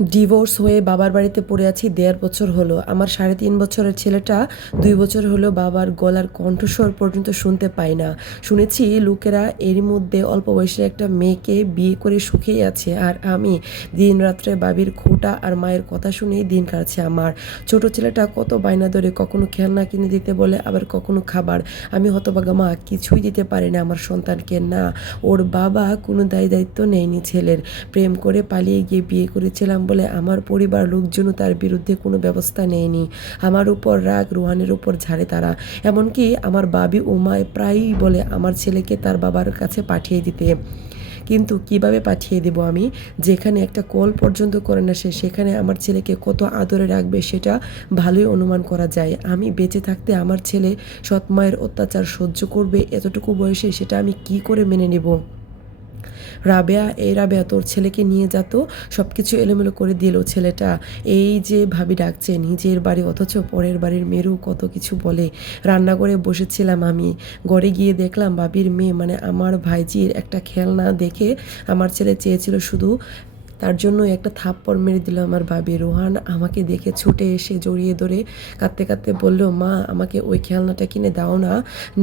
Divorce হয়ে বাবার বাড়িতে পড়ে আছি দেড় বছর হলো। আমার সাড়ে তিন বছরের ছেলেটা দুই বছর হলো বাবার গলার কণ্ঠস্বর পর্যন্ত শুনতে পায় না। শুনেছি লোকেরা এর মধ্যে অল্প বয়সের একটা মেয়েকে বিয়ে করে সুখেই আছে আর আমি দিন রাত্রে বাবির খোটা আর মায়ের কথা শুনেই দিন কাটছে আমার। ছোট ছেলেটা কত বায়না ধরে কখনো খেলনা কিনে দিতে বলে, আবার কখনো খাবার। আমি হতভাগা মা, কিছুই দিতে পারি না আমার সন্তানকে। না, ওর বাবা কোনো দায় দায়িত্ব নেয়নি ছেলের। প্রেম করে পালিয়ে গিয়ে বিয়ে করেছিলাম বলে আমার পরিবার লোকজনও তার বিরুদ্ধে কোনো ব্যবস্থা নেয়নি। আমার উপর রাগ, রুহানের উপর ঝাড়ে তারা। এমনকি আমার বাবি উমায় প্রায়ই বলে আমার ছেলেকে তার বাবার কাছে পাঠিয়ে দিতে। কিন্তু কীভাবে পাঠিয়ে দেব আমি? যেখানে একটা কল পর্যন্ত করে না সে, সেখানে আমার ছেলেকে কত আদরে রাখবে সেটা ভালোই অনুমান করা যায়। আমি বেঁচে থাকতে আমার ছেলে সৎ মায়ের অত্যাচার সহ্য করবে এতটুকু বয়সে সেটা আমি কি করে মেনে নেব? রাবেয়া, এই রাবেয়া, তোর ছেলেকে নিয়ে যেত সব কিছু এলোমেলো করে দিল ছেলেটা। এই যে ভাবি ডাকছে, নিজের বাড়ি অথচ পরের বাড়ির মেয়েরও কত কিছু বলে। রান্না করে বসেছিলাম আমি। ঘরে গিয়ে দেখলাম বাবির মেয়ে মানে আমার ভাইজির একটা খেলনা দেখে আমার ছেলে চেয়েছিল শুধু তার জন্য একটা থাপ্পড় মেরে দিল আমার ভাবি। রোহান আমাকে দেখে ছুটে এসে জড়িয়ে ধরে কাঁদতে কাঁদতে বলল, মা, আমাকে ওই খেলনাটা কিনে দাও না।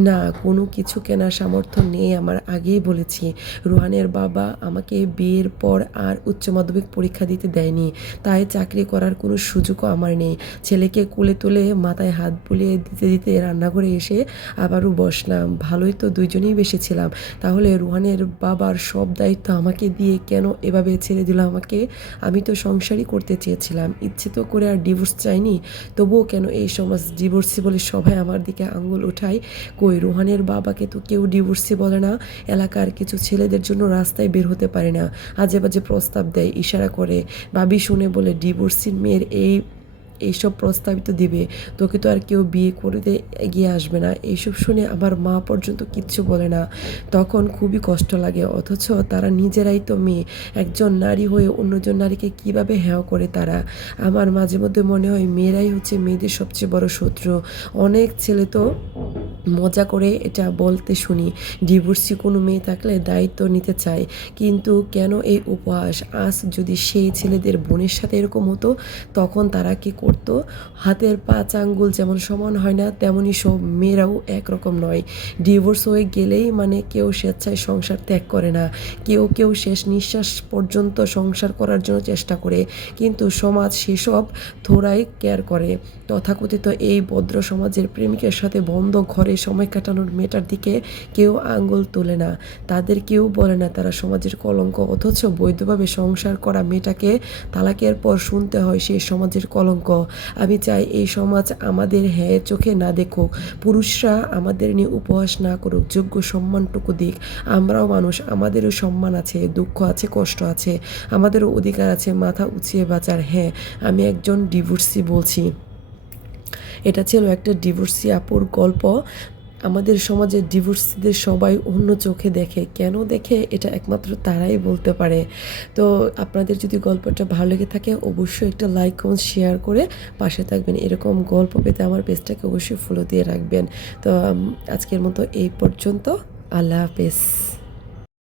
না, কোনো কিছু কেনার সামর্থ্য নেই আমার আগেই বলেছি। রোহানের বাবা আমাকে বিয়ের পর আর উচ্চ মাধ্যমিক পরীক্ষা দিতে দেয়নি। তাই চাকরি করার কোনো সুযোগও আমার নেই। ছেলেকে কোলে তুলে মাথায় হাত বুলিয়ে দিতে দিতে রান্নাঘরে এসে আবারও বসলাম। ভালোই তো দুইজনেই বেসেছিলাম তাহলে রোহানের বাবার সব দায়িত্ব আমাকে দিয়ে কেন এভাবে ছেড়ে দিল আমাকে, আমি তো সংসারই করতে চেয়েছিলাম। ইচ্ছে তো করে আর ডিভোর্স চাইনি, তবুও কেন এই সমাজ ডিভোর্সি বলে সবাই আমার দিকে আঙুল ওঠায়? কই রোহানের বাবাকে তো কেউ ডিভোর্সি বলে না, এলাকার কিছু ছেলেদের জন্য রাস্তায় বের হতে পারে না। আজে বাজে প্রস্তাব দেয়, ইশারা করে বাবি শুনে বলে ডিভোর্সির মেয়ের এই এইসব প্রস্তাবিত দিবে। তোকে তো আর কেউ বিয়ে করতে এগিয়ে আসবে না। এইসব শুনে আমার মা পর্যন্ত কিচ্ছু বলে না। তখন খুবই কষ্ট লাগে, অথচ তারা নিজেরাই তো মেয়ে। একজন নারী হয়ে অন্যজন নারীকে কীভাবে হেয় করে তারা? আমার মাঝে মধ্যে মনে হয় মেয়েরাই হচ্ছে মেয়েদের সবচেয়ে বড় শত্রু। অনেক ছেলে তো মজা করে এটা বলতে শুনি। ডিভোর্সি কোনো মেয়ে থাকলে দায়িত্ব নিতে চায়। কিন্তু কেন এই উপহাস? আজ যদি সেই ছেলেদের বোনের সাথে এরকম হতো, তখন তারা কি করতো হাতের পাঁচ আঙ্গুল যেমন সমান হয় না তেমনই সব মেয়েরাও একরকম নয়। ডিভোর্স হয়ে গেলেই মানে কেউ স্বেচ্ছায় সংসার ত্যাগ করে না। কেউ কেউ শেষ নিঃশ্বাস পর্যন্ত সংসার করার জন্য চেষ্টা করে, কিন্তু সমাজ সেসব থোড়াই কেয়ার করে। তথাকথিত এই ভদ্র সমাজের প্রেমিকের সাথে বন্ধ ঘরে সময় কাটানোর মেয়েটার দিকে কেউ আঙ্গুল তোলে না। তাদের কেউ বলে না তারা সমাজের কলঙ্ক, অথচ বৈধভাবে সংসার করা মেয়েটাকে তালাকের পর শুনতে হয় সেই সমাজের কলঙ্ক। আমি চাই এই সমাজ আমাদের হ্যাঁ চোখে না দেখুক, পুরুষরা আমাদের নিয়ে উপহাস না করুক, যোগ্য সম্মানটুকু দিক। আমরাও মানুষ, আমাদেরও সম্মান আছে, দুঃখ আছে, কষ্ট আছে, আমাদেরও অধিকার আছে, মাথা উঁচিয়ে বাঁচার। হ্যাঁ আমি একজন ডিভোর্সি বলছি। এটা ছিল একটা ডিভোর্সি আপুর গল্প। আমাদের সমাজে ডিভোর্সিদের সবাই অন্য চোখে দেখে। কেন দেখে? এটা একমাত্র তারাই বলতে পারে। তো আপনাদের যদি গল্পটা ভালো লেগে থাকে, অবশ্যই একটা লাইক কমেন্ট শেয়ার করে পাশে থাকবেন। এরকম গল্প পেতে আমার পেজটাকে অবশ্যই ফলো দিয়ে রাখবেন। তো আজকের মতো এই পর্যন্ত। আল্লাহ হাফেজ।